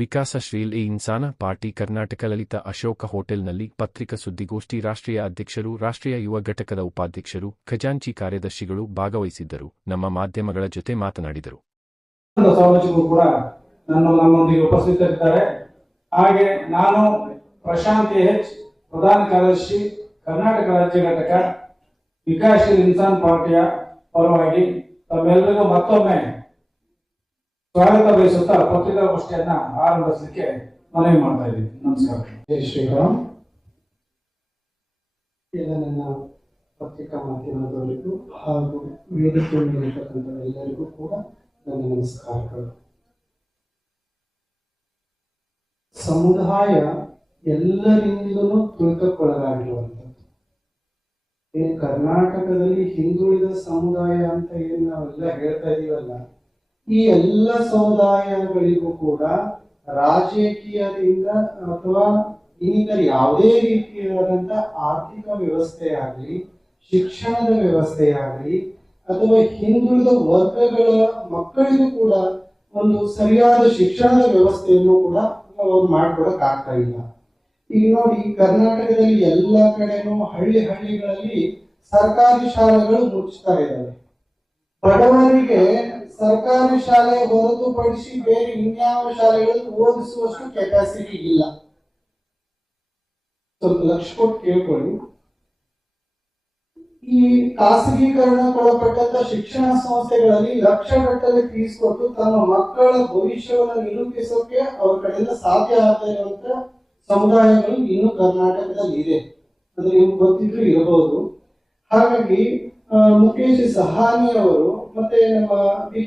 Vikassheel ಇನ್ಸಾನ party Karnataka ಲಲಿತ ಅಶೋಕ ಹೋಟೆಲ್ನಲ್ಲಿ ಪತ್ರಿಕಾ ಸುದ್ದಿಗೋಷ್ಠಿ ರಾಷ್ಟ್ರೀಯ ಅಧ್ಯಕ್ಷರು, ರಾಷ್ಟ್ರೀಯ ಯುವ ಘಟಕದ ಉಪಾಧ್ಯಕ್ಷರು, ಖಜಾಂಚಿ ಕಾರ್ಯದರ್ಶಿಗಳು ಭಾಗವಹಿಸಿದ್ದರು. ನಮ್ಮ ಮಾಧ್ಯಮಗಳ ಜೊತೆ ಮಾತನಾಡಿದರು. ಸಮಾಜಕ್ಕೂ ಕೂಡ ನಮ್ಮೊಂದಿಗೆ ಉಪಸ್ಥಿತರಿದ್ದಾರೆ. ಹಾಗೆ ನಾನು ಪ್ರಶಾಂತ್ ಎಚ್, ಪ್ರಧಾನ ಕಾರ್ಯದರ್ಶಿ, ಕರ್ನಾಟಕ ರಾಜ್ಯ ಘಟಕ ವಿಕಾಸಶೀಲ್ ಇನ್ಸಾನ್ ಪಾರ್ಟಿಯ ಪರವಾಗಿ ತಮ್ಮೆಲ್ಲರಿಗೂ ಮತ್ತೊಮ್ಮೆ ಸ್ವಾಗತ ಬಯಸುತ್ತಾ ಪತ್ರಿಕಾಗೋಷ್ಠಿಯನ್ನ ಆರಂಭಿಸಲಿಕ್ಕೆ ಮನವಿ ಮಾಡ್ತಾ ಇದ್ದೀವಿ. ನಮಸ್ಕಾರ. ಜೈ ಶ್ರೀರಾಮ್. ಎಲ್ಲ ನನ್ನ ಪತ್ರಿಕಾ ಮಾಧ್ಯಮದವರಿಗೂ ಹಾಗೂ ವೇದಿಕೆ ಮೇಲಿರ್ತಕ್ಕಂಥ ಎಲ್ಲರಿಗೂ ಕೂಡ ನನ್ನ ನಮಸ್ಕಾರಗಳು. ಸಮುದಾಯ ಎಲ್ಲರಿಂದಲೂ ತುಳಿತಕ್ಕೊಳಗಾಗಿರುವಂಥದ್ದು. ಏನು ಕರ್ನಾಟಕದಲ್ಲಿ ಹಿಂದುಳಿದ ಸಮುದಾಯ ಅಂತ ಏನು ನಾವೆಲ್ಲ ಹೇಳ್ತಾ ಇದೀವಲ್ಲ, ಈ ಎಲ್ಲ ಸಮುದಾಯಗಳಿಗೂ ಕೂಡ ರಾಜಕೀಯದಿಂದ ಅಥವಾ ಇನ್ನಿತರ ಯಾವುದೇ ರೀತಿಯಾದಂಥ ಆರ್ಥಿಕ ವ್ಯವಸ್ಥೆ ಆಗಲಿ, ಶಿಕ್ಷಣದ ವ್ಯವಸ್ಥೆ ಆಗಲಿ, ಅಥವಾ ಹಿಂದುಳಿದ ವರ್ಗಗಳ ಮಕ್ಕಳಿಗೂ ಕೂಡ ಒಂದು ಸರಿಯಾದ ಶಿಕ್ಷಣದ ವ್ಯವಸ್ಥೆಯನ್ನು ಕೂಡ ಅವ್ರು ಮಾಡ್ಕೊಡಕ್ ಆಗ್ತಾ ಇಲ್ಲ. ಈಗ ನೋಡಿ, ಕರ್ನಾಟಕದಲ್ಲಿ ಎಲ್ಲ ಕಡೆನೂ ಹಳ್ಳಿಗಳಲ್ಲಿ ಸರ್ಕಾರಿ ಶಾಲೆಗಳು ಮುಚ್ಚುತ್ತಾ ಇದ್ದಾವೆ. ಬಡವರಿಗೆ ಸರ್ಕಾರಿ ಶಾಲೆ ಹೊರತುಪಡಿಸಿ ಬೇರೆ ಇನ್ಯಾವ ಶಾಲೆಗಳಲ್ಲಿ ಓದಿಸುವಷ್ಟು ಕೆಪಾಸಿಟಿ ಇಲ್ಲ. ಸ್ವಲ್ಪ ಲಕ್ಷ ಕೊಟ್ಟು ಕೇಳ್ಕೊಳ್ಳಿ. ಈ ಖಾಸಗೀಕರಣಕ್ಕೊಳಪಟ್ಟಂತ ಶಿಕ್ಷಣ ಸಂಸ್ಥೆಗಳಲ್ಲಿ ಲಕ್ಷಗಟ್ಟಲೆ ಫೀಸ್ ಕೊಟ್ಟು ತಮ್ಮ ಮಕ್ಕಳ ಭವಿಷ್ಯವನ್ನು ನಿರೂಪಿಸೋಕೆ ಅವ್ರ ಕಡೆಯಿಂದ ಸಾಧ್ಯ ಆಗದೆ ಇರುವಂತ ಸಮುದಾಯಗಳು ಇನ್ನು ಕರ್ನಾಟಕದಲ್ಲಿ ಇದೆ. ಅಂದ್ರೆ ನಿಮ್ಗೆ ಗೊತ್ತಿದ್ರು ಇರಬಹುದು. ಹಾಗಾಗಿ ಮುಖೇಶ್ ಸಹಾನಿ ಅವರು ಮತ್ತೆ ನಮ್ಮ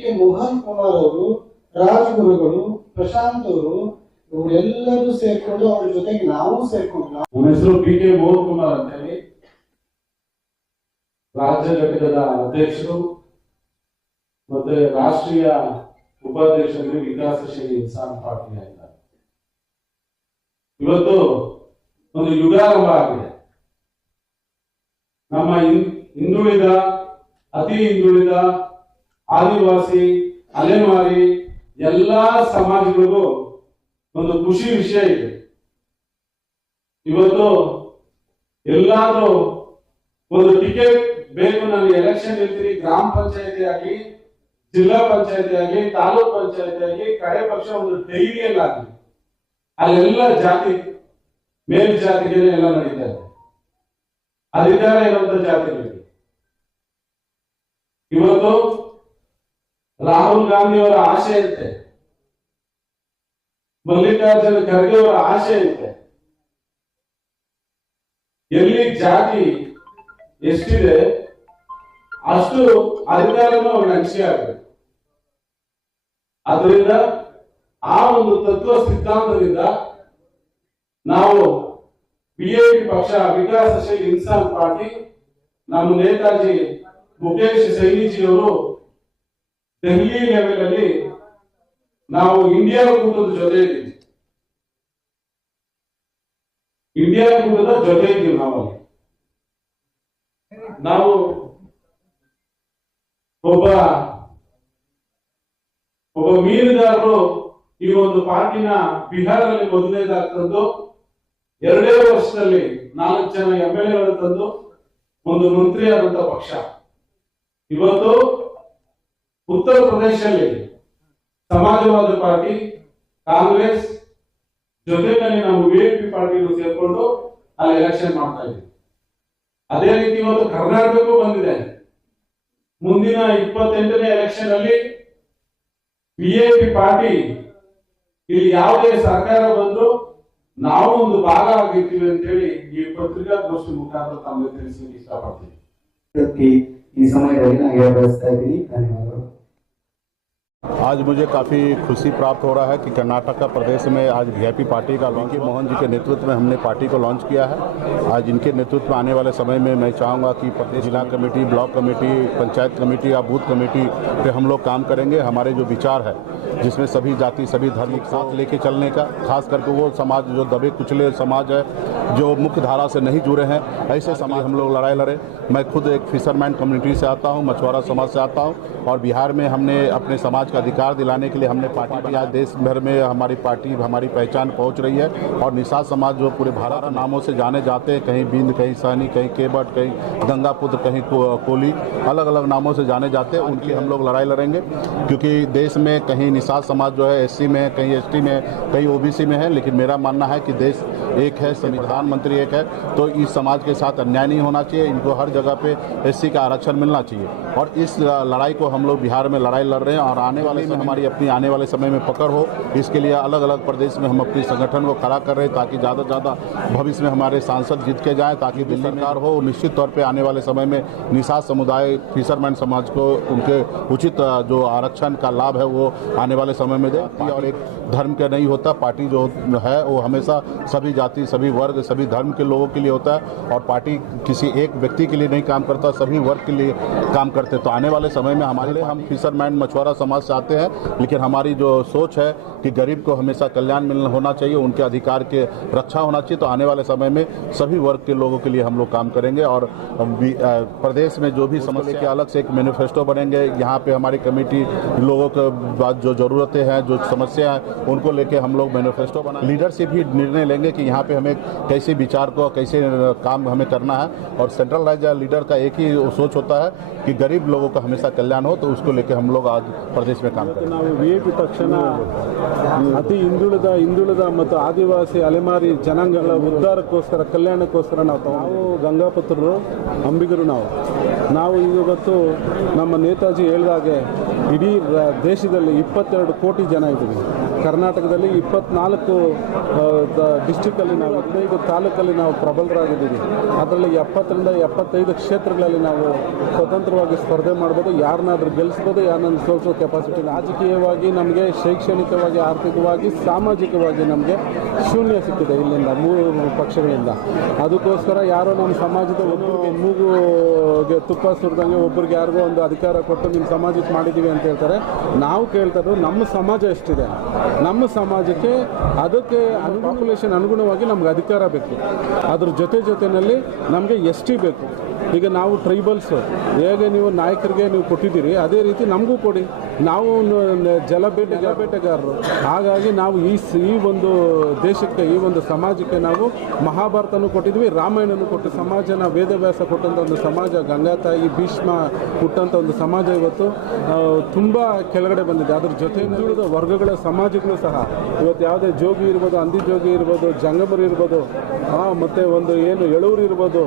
ಕೆ ಮೋಹನ್ ಕುಮಾರ್ ಅವರು, ರಾಜ್ಗುರುಗಳು, ಪ್ರಶಾಂತ್ ಅವರು, ಇವರೆಲ್ಲರೂ ಸೇರ್ಕೊಂಡು ಅವ್ರ ಜೊತೆಗೆ ನಾವು ಸೇರ್ಕೊಂಡು, ನನ್ನ ಹೆಸರು ಕೆ ಮೋಹನ್ ಕುಮಾರ್ ಅಂತ ಹೇಳಿ, ರಾಜ್ಯ ಘಟಕದ ಅಧ್ಯಕ್ಷರು ಮತ್ತೆ ರಾಷ್ಟ್ರೀಯ ಉಪಾಧ್ಯಕ್ಷರು ವಿಕಾಸಶೀಲ್ ಇನ್ಸಾನ್ ಪಾರ್ಟಿ ಅಂತ. ಇವತ್ತು ಒಂದು ಯುಗಾರಂಭ ಆಗಿದೆ. ನಮ್ಮ ಹಿಂದುಳಿದ, ಅತಿ ಹಿಂದುಳಿದ, ಆದಿವಾಸಿ, ಅಲೆಮಾರಿ ಎಲ್ಲಾ ಸಮಾಜಗಳಿಗೂ ಒಂದು ಖುಷಿ ವಿಷಯ ಇದೆ. ಇವತ್ತು ಎಲ್ಲಾದ್ರೂ ಒಂದು ಟಿಕೆಟ್ ಬೇಕು, ನನಗೆ ಎಲೆಕ್ಷನ್ ಇರ್ತೀರಿ, ಗ್ರಾಮ ಪಂಚಾಯತಿ ಆಗಲಿ, ಜಿಲ್ಲಾ ಪಂಚಾಯತಿ ಆಗಲಿ, ತಾಲೂಕ್ ಪಂಚಾಯತಿ ಆಗಲಿ, ಕಡೆ ಪಕ್ಷ ಒಂದು ಡೈರಿಯಲ್ಲಾಗಲಿ, ಅಲ್ಲೆಲ್ಲ ಜಾತಿ ಮೇಲ್ಜಾತಿಗೆ ಎಲ್ಲ ನಡೀತಾ ಇದೆ. ಅಧಿಕಾರ ಇರುವಂತ ಜಾತಿಗಳಿಗೆ ಇವತ್ತು ರಾಹುಲ್ ಗಾಂಧಿ ಅವರ ಆಶೆ ಇರುತ್ತೆ, ಮಲ್ಲಿಕಾರ್ಜುನ ಖರ್ಗೆ ಅವರ ಆಶೆ ಇರುತ್ತೆ. ಎಲ್ಲಿ ಜಾತಿ ಎಷ್ಟಿದೆ ಅಷ್ಟು ಅಧಿಕಾರನೂ ಅವ್ರಿಗೆ ಹಂಚಿಕೆ ಆಗಬೇಕು. ಅದರಿಂದ ಆ ಒಂದು ತತ್ವ ಸಿದ್ಧಾಂತದಿಂದ ನಾವು ಬಿಜೆಪಿ ಪಕ್ಷ ವಿಕಾಸಶೀಲ್ ಇನ್ಸಾನ್ ಪಾರ್ಟಿ, ನಮ್ಮ ನೇತಾಜಿ ಮುಖೇಶ್ ಸೈನಿಜಿ ಅವರು ದೆಹಲಿ ಲೆವೆಲ್ ಅಲ್ಲಿ ನಾವು ಇಂಡಿಯಾ ಕೂಟದ ಜೊತೆ ಇದ್ದೀವಿ. ಇಂಡಿಯಾ ಕೂಟದ ಜೊತೆ ಇದ್ದೀವಿ. ನಾವು ಒಬ್ಬ ಮೀನುಗಾರರು ಈ ಒಂದು ಪಾರ್ಟಿನ ಬಿಹಾರದಲ್ಲಿ ಮೊದಲನೇದಾಗ್ತದ್ದು, 2 ವರ್ಷದಲ್ಲಿ 4 ಜನ MLA ತಂದು ಒಂದು ಮಂತ್ರಿ ಆದಂತ ಪಕ್ಷ. ಇವತ್ತು ಉತ್ತರ ಪ್ರದೇಶದಲ್ಲಿ ಸಮಾಜವಾದ ಪಾರ್ಟಿ, ಕಾಂಗ್ರೆಸ್ ಜೊತೆಯಲ್ಲಿ ನಾವು ಬಿಜೆಪಿ ಪಾರ್ಟಿಗಳು ಸೇರ್ಕೊಂಡು ಅಲ್ಲಿ ಎಲೆಕ್ಷನ್ ಮಾಡ್ತಾ ಇದ್ದೀವಿ. ಅದೇ ರೀತಿ ಇವತ್ತು ಕರ್ನಾಟಕಕ್ಕೂ ಬಂದಿದೆ. ಮುಂದಿನ 28ನೇ ಎಲೆಕ್ಷನ್ ಅಲ್ಲಿ ಬಿಜೆಪಿ ಪಾರ್ಟಿ ಇಲ್ಲಿ ಯಾವುದೇ ಸರ್ಕಾರ ಬಂದ್ರು ನಾವು ಒಂದು ಭಾಗ ಆಗಿರ್ತೀವಿ ಅಂತ ಹೇಳಿ ಈ ಪತ್ರಿಕಾಗೋಷ್ಠಿ ಮುಖಾಂತರ ತಮಗೆ ತಿಳಿಸಲಿಕ್ಕೆ ಇಷ್ಟಪಡ್ತೀವಿ. ಈ ಸಮಯದಲ್ಲಿ ನಾನು ಹೇಳಬಯಸ್ತಾ ಇದ್ದೀನಿ. ಧನ್ಯವಾದಗಳು. आज मुझे काफ़ी खुशी प्राप्त हो रहा है कि कर्नाटक प्रदेश में आज वीआईपी पार्टी का लॉन्च, मोहन जी के नेतृत्व में हमने पार्टी को लॉन्च किया है। आज इनके नेतृत्व में आने वाले समय में मैं चाहूँगा कि प्रदेश जिला committee, block committee, panchayat committee या बूथ कमेटी पे हम लोग काम करेंगे। हमारे जो विचार है जिसमें सभी जाति सभी धर्म एक साथ लेके चलने का, खास करके वो समाज जो दबे कुचले समाज है, जो मुख्य धारा से नहीं जुड़े हैं, ऐसे समाज हम लोग लड़ाई लड़े। मैं खुद एक फिशरमैन कम्युनिटी से आता हूँ, मछुआरा समाज से आता हूँ, और बिहार में हमने अपने समाज का अधिकार दिलाने के लिए हमने पार्टी बनाई। देश भर में हमारी पार्टी, हमारी पहचान पहुँच रही है, और निषाद समाज जो पूरे भारत नामों से जाने जाते हैं, कहीं बिंद, कहीं सहनी, कहीं केवट, कहीं गंगापुत्र, कहीं कोली, अलग अलग नामों से जाने जाते हैं, उनकी हम लोग लड़ाई लड़ेंगे। क्योंकि देश में कहीं निषाद समाज जो है SC में है, कहीं ST में है, कहीं OBC में है, लेकिन मेरा मानना है कि देश एक है, संविधान मंत्री एक है, तो इस समाज के साथ अन्याय नहीं होना चाहिए। इनको हर जगह पे SC का आरक्षण मिलना चाहिए, और इस लड़ाई को हम लोग बिहार में लड़ाई लड़ रहे हैं। और आने वाले में हमारी अपनी आने वाले समय में पकड़ हो, इसके लिए अलग अलग प्रदेश में हम अपने संगठन को खड़ा कर रहे हैं, ताकि ज़्यादा से ज़्यादा भविष्य में हमारे सांसद जीत के जाएँ, ताकि दिल्ली सरकार हो। निश्चित तौर पर आने वाले समय में निषाद समुदाय, फिशरमैन समाज को उनके उचित जो आरक्षण का लाभ है वो आने वाले समय में दे। और एक धर्म का नहीं होता, पार्टी जो है वो हमेशा सभी जाति, सभी वर्ग, सभी धर्म के लोगों के लिए होता है, और पार्टी किसी एक व्यक्ति के लिए नहीं काम करता, सभी वर्ग के लिए काम करते। तो आने वाले समय में हमारे लिए, हम फिशरमैन मछुआरा समाज से आते हैं, लेकिन हमारी जो सोच है कि गरीब को हमेशा कल्याण मिलना होना चाहिए, उनके अधिकार के रक्षा होना चाहिए। तो आने वाले समय में सभी वर्ग के लोगों के लिए हम लोग काम करेंगे, और प्रदेश में जो भी समस्या के अलग से एक मैनिफेस्टो बनेंगे। यहाँ पे हमारी कमेटी लोगों के बाद जो ज़रूरतें हैं, जो समस्या है, उनको लेके हम लोग मैनिफेस्टो बना, लीडरशिप ही निर्णय लेंगे कि यहाँ पे हमें कैसे विचार को, कैसे काम हमें करना है। और सेंट्रलाइज लीडर का एक ही सोच होता है कि गरीब लोगों का हमेशा कल्याण हो, तो उसको लेके हम लोग आज प्रदेश में काम करें। VIP ತಕ್ಷಣ ಅತಿ ಹಿಂದುಳಿದ ಮತ್ತು ಆದಿವಾಸಿ ಅಲೆಮಾರಿ ಜನಾಂಗಗಳ ಉದ್ಧಾರಕ್ಕೋಸ್ಕರ, ಕಲ್ಯಾಣಕ್ಕೋಸ್ಕರ ನಾವು ಗಂಗಾಪುತ್ರರು, ಅಂಬಿಗರು ನಾವು ಇವತ್ತು ನಮ್ಮ ನೇತಾಜಿ ಹೇಳಿದಾಗೆ ಇಡೀ ದೇಶದಲ್ಲಿ 22 ಕೋಟಿ ಜನ ಇದ್ದೀವಿ. ಕರ್ನಾಟಕದಲ್ಲಿ 24 ಡಿಸ್ಟಿಕಲ್ಲಿ ನಾವು 15 ತಾಲೂಕಲ್ಲಿ ನಾವು ಪ್ರಬಲರಾಗಿದ್ದೀವಿ. ಅದರಲ್ಲಿ 70ರಿಂದ 75 ಕ್ಷೇತ್ರಗಳಲ್ಲಿ ನಾವು ಸ್ವತಂತ್ರವಾಗಿ ಸ್ಪರ್ಧೆ ಮಾಡ್ಬೋದು, ಯಾರನ್ನಾದ್ರೂ ಗೆಲ್ಲಿಸ್ಬೋದು, ಯಾರನ್ನಾದ್ರೂ ಸೋಲಿಸೋ ಕೆಪಾಸಿಟಿ. ರಾಜಕೀಯವಾಗಿ ನಮಗೆ, ಶೈಕ್ಷಣಿಕವಾಗಿ, ಆರ್ಥಿಕವಾಗಿ, ಸಾಮಾಜಿಕವಾಗಿ ನಮಗೆ ಶೂನ್ಯ ಸಿಕ್ಕಿದೆ ಇಲ್ಲಿಂದ 3 ಪಕ್ಷಗಳಿಂದ. ಅದಕ್ಕೋಸ್ಕರ ಯಾರೋ ನಮ್ಮ ಸಮಾಜದ ಒಬ್ಬರಿಗೆ ಮೂಗುಗೆ ತುಪ್ಪ ಸುರಿದಂಗೆ ಒಬ್ಬರಿಗೆ ಯಾರಿಗೋ ಒಂದು ಅಧಿಕಾರ ಕೊಟ್ಟು ನಿಮ್ಮ ಸಮಾಜಕ್ಕೆ ಮಾಡಿದ್ದೀವಿ ಅಂತ ಹೇಳ್ತಾರೆ. ನಾವು ಕೇಳ್ತಾ ಇರೋದು ನಮ್ಮ ಸಮಾಜ ಎಷ್ಟಿದೆ, ನಮ್ಮ ಸಮಾಜಕ್ಕೆ ಅದಕ್ಕೆ ಪಾಪ್ಯುಲೇಷನ್ ಅನುಗುಣವಾಗಿ ನಮ್ಗೆ ಅಧಿಕಾರ ಬೇಕು. ಅದ್ರ ಜೊತೆಯಲ್ಲಿ ನಮಗೆ ST ಬೇಕು. ಈಗ ನಾವು ಟ್ರೈಬಲ್ಸು ಹೇಗೆ ನೀವು ನಾಯಕರಿಗೆ ನೀವು ಕೊಟ್ಟಿದ್ದೀರಿ, ಅದೇ ರೀತಿ ನಮಗೂ ಕೊಡಿ. ನಾವು ಜಲಬೇಟೆಗಾರರು. ಹಾಗಾಗಿ ನಾವು ಈ ಒಂದು ದೇಶಕ್ಕೆ, ಈ ಒಂದು ಸಮಾಜಕ್ಕೆ ನಾವು ಮಹಾಭಾರತನೂ ಕೊಟ್ಟಿದ್ವಿ, ರಾಮಾಯಣನೂ ಕೊಟ್ಟು, ಸಮಾಜನ ವೇದವ್ಯಾಸ ಕೊಟ್ಟಂಥ ಒಂದು ಸಮಾಜ, ಗಂಗಾತಾಯಿ, ಭೀಷ್ಮ ಹುಟ್ಟಂಥ ಒಂದು ಸಮಾಜ ಇವತ್ತು ತುಂಬ ಕೆಳಗಡೆ ಬಂದಿದೆ. ಅದ್ರ ಜೊತೆ ಹಿಂದುಳಿದ ವರ್ಗಗಳ ಸಮಾಜಗಳು ಸಹ ಇವತ್ತು ಯಾವುದೇ ಜೋಗಿ ಇರ್ಬೋದು, ಅಂದಿ ಜೋಗಿ ಇರ್ಬೋದು, ಜಂಗಮರು ಇರ್ಬೋದು, ಮತ್ತು ಒಂದು ಏನು ಎಳೂರು ಇರ್ಬೋದು,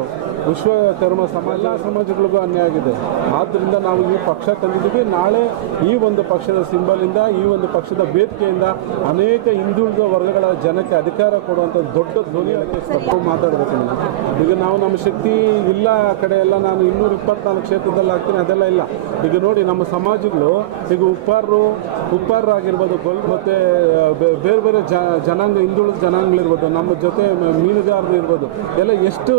ವಿಶ್ವಕರ್ಮ ಸಮಾಜ, ಸಮಾಜಗಳಿಗೂ ಅನ್ಯಾಯ ಆಗಿದೆ. ಆದ್ದರಿಂದ ನಾವು ಈ ಪಕ್ಷ ತಂದಿದ್ದೀವಿ. ನಾಳೆ ಈ ಒಂದು ಪಕ್ಷದ ಸಿಂಬಲಿಂದ, ಈ ಒಂದು ಪಕ್ಷದ ವೇದಿಕೆಯಿಂದ ಅನೇಕ ಹಿಂದುಳಿದ ವರ್ಗಗಳ ಜನಕ್ಕೆ ಅಧಿಕಾರ ಕೊಡುವಂಥ ದೊಡ್ಡ ಧ್ವನಿಯಲ್ಲಿ ಮಾತಾಡಬೇಕು. ಈಗ ನಾವು ನಮ್ಮ ಶಕ್ತಿ ಇಲ್ಲ ಆ ಕಡೆ ಎಲ್ಲ, ನಾನು 224 ಕ್ಷೇತ್ರದಲ್ಲಿ ಆಗ್ತೀನಿ, ಅದೆಲ್ಲ ಇಲ್ಲ. ಈಗ ನೋಡಿ ನಮ್ಮ ಸಮಾಜಗಳು, ಈಗ ಉಪ್ಪಾರರಾಗಿರ್ಬೋದು, ಮತ್ತು ಬೇರೆ ಬೇರೆ ಜನಾಂಗ, ಹಿಂದುಳಿದ ಜನಾಂಗಗಳಿರ್ಬೋದು, ನಮ್ಮ ಜೊತೆ ಮೀನುಗಾರರು ಇರ್ಬೋದು, ಎಲ್ಲ ಎಷ್ಟು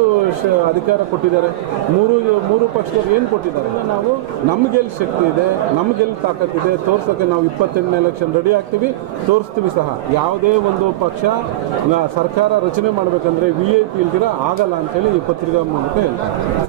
ಅಧಿಕಾರ ಕೊಟ್ಟಿದ್ದಾರೆ. ಮೂರು ಪಕ್ಷದವ್ರು ಏನು ಕೊಟ್ಟಿದ್ದಾರೆ. ನಾವು ನಮಗೆಲ್ಲಿ ಶಕ್ತಿ ಇದೆ, ನಮಗೆಲ್ಲಿ ತಾಕತ್ತಿದೆ ತೋರ್ಸೋಕ್ಕೆ ನಾವು 28ನೇ ಎಲೆಕ್ಷನ್ ರೆಡಿ ಆಗ್ತೀವಿ, ತೋರಿಸ್ತೀವಿ ಸಹ. ಯಾವುದೇ ಒಂದು ಪಕ್ಷ ಸರ್ಕಾರ ರಚನೆ ಮಾಡಬೇಕಂದ್ರೆ VIP ಇಲ್ದಿರ ಆಗಲ್ಲ ಅಂತೇಳಿ ಈ ಪತ್ರಿಕಾ ಮೂಲಕ ಹೇಳ್ತಾರೆ.